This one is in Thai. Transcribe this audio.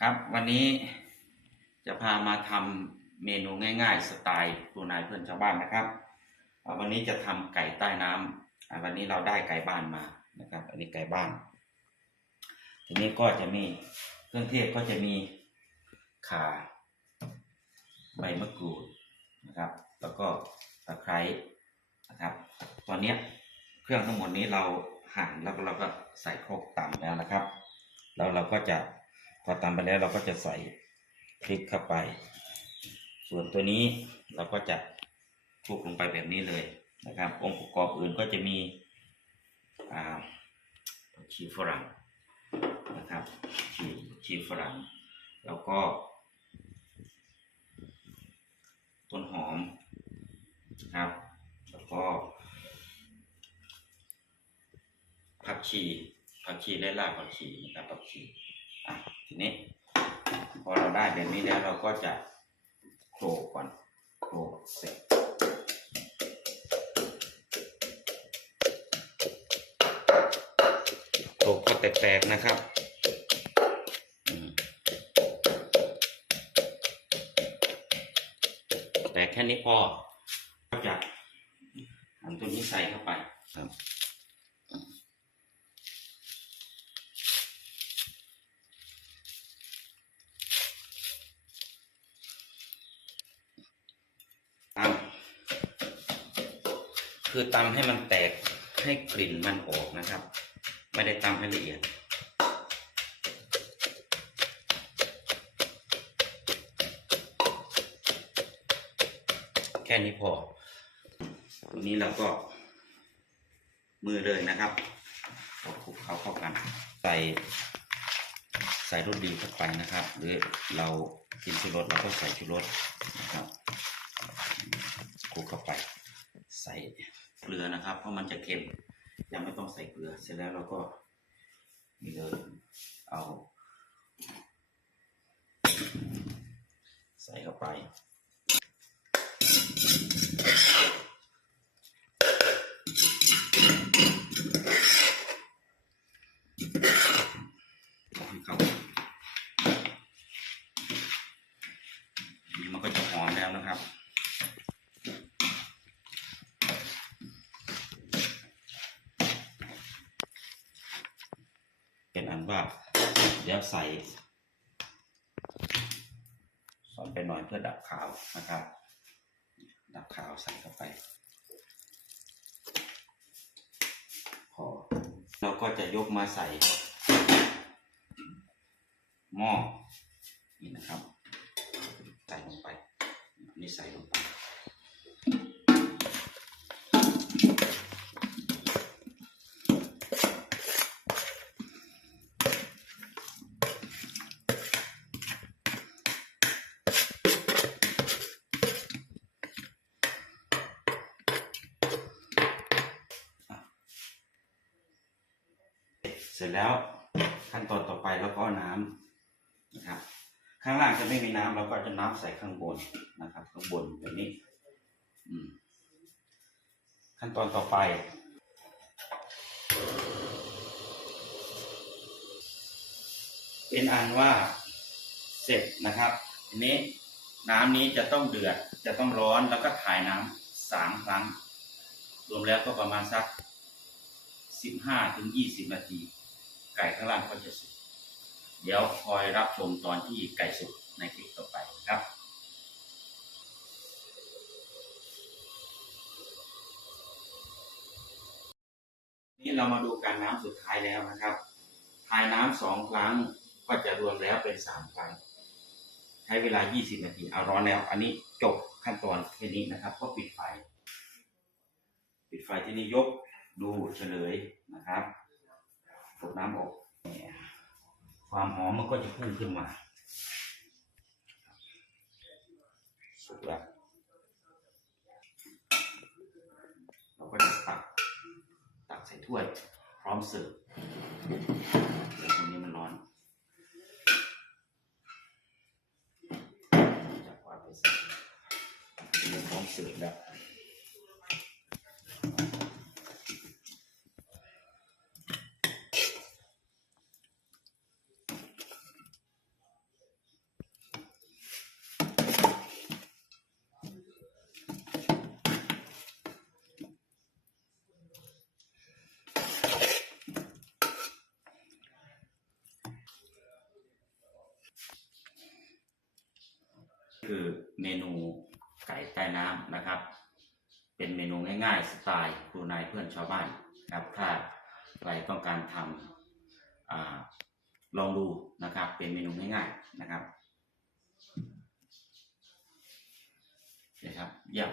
ครับวันนี้จะพามาทำเมนูง่ายๆ สไตล์ตัวนายเพื่อนชาวบ้านนะครับ วันนี้จะทำไก่ใต้น้ำวันนี้เราได้ไก่บ้านมานะครับ อันนี้ไก่บ้าน ทีนี้ก็จะมีเครื่องเทศก็จะมีข่าใบมะกรูดนะครับ แล้วก็ตะไคร้นะครับ ตอนนี้เครื่องทั้งหมดนี้เราหั่นแล้วเราก็ใส่โครกต่ำแล้วนะครับ แล้วเราก็จะ พอตำไปแล้วเราก็จะใส่พริกเข้าไป ส่วนตัวนี้เราก็จะคลุกลงไปแบบนี้เลยนะครับ องค์ประกอบอื่นก็จะมีผักชีฝรั่งนะครับชีชีฝรั่ง แล้วก็ ต้นหอมนะครับ แล้วก็ผักชีผักชีและรากผักชีนะครับผักชีอะ ทีนี้ พอเราได้แบบนี้แล้วเราก็จะโขลกก่อนโขลกเสร็จโขลกพอแตกๆนะครับแตกแค่นี้พอก็จะอันตัวนี้ใส่เข้าไปครับ ตำ คือตำให้มันแตกให้กลิ่นมันออกนะครับ ไม่ได้ตำให้ละเอียด แค่นี้พอตัวนี้เราก็ มือเลยนะครับคลุกเขาเข้ากัน ใส่ใส่รสดีเข้าไปนะครับ หรือเรากินชูรสเราก็ใส่ชูรสนะครับ คลุกเข้าไป ใส่เก ลือนะครับ เพราะมันจะเค็ม ยังไม่ต้องใส่เกลือ เสร็จแล้วเราก็นี่เลยเอา ใส่เข้าไป ให้เข้ากันนี่มันก็จะหอมแล้วนะครับ เป็นอันว่าเดี๋ยวใส่สอนไปหน่อยเพื่อดับขาวนะครับ ดับขาวใส่เข้าไป พอเราก็จะยกมาใส่หม้อนี่นะครับ ใส่ลงไปนี่ใส่ลงไป เสร็จแล้วขั้นตอนต่อไปเราก็น้ำนะครับ ข้างล่างจะไม่มีน้ำเราก็จะน้ำใส่ข้างบนนะครับ ข้างบนแบบนี้ อืม ขั้นตอนต่อไปเป็นอันว่าเสร็จนะครับทีนี้น้ำนี้จะต้องเดือด จะต้องร้อนแล้วก็ถ่ายน้ำสามครั้ง รวมแล้วก็ประมาณสักสิบห้าถึงยี่สิบนาที ไก่ข้างล่างก็จะสุกเดี๋ยวคอยรับชมตอนที่ไก่สุกในคลิปต่อไปครับนี่เรามาดูการน้ำสุดท้ายแล้วนะครับทายน้ำสองครั้งก็จะรวมแล้วเป็นสามครั้ง ใช้เวลา 20 นาที เอาร้อนแล้ว อันนี้จบขั้นตอนแค่นี้นะครับ ก็ปิดไฟ ปิดไฟที่นี่ยกดูเฉลยนะครับ กน้ำออกเนี่ยความหอมมันก็จะพุ่งขึ้นมา สุกแล้วเราก็จะตักตักใส่ถ้วย พร้อมเสิร์ฟเดี๋ยวตรงนี้มันร้อนจับวางไปใส่เดี๋ยวพร้อมเสิร์ฟแล้ว คือเมนูไก่ใต้น้ำนะครับ เป็นเมนูง่ายๆ สไตล์ครูนายเพื่อนชาวบ้านนะครับถ้าใครต้องการทำอลองดูนะครับ เป็นเมนูง่ายๆนะครับนะครับเยี่ยม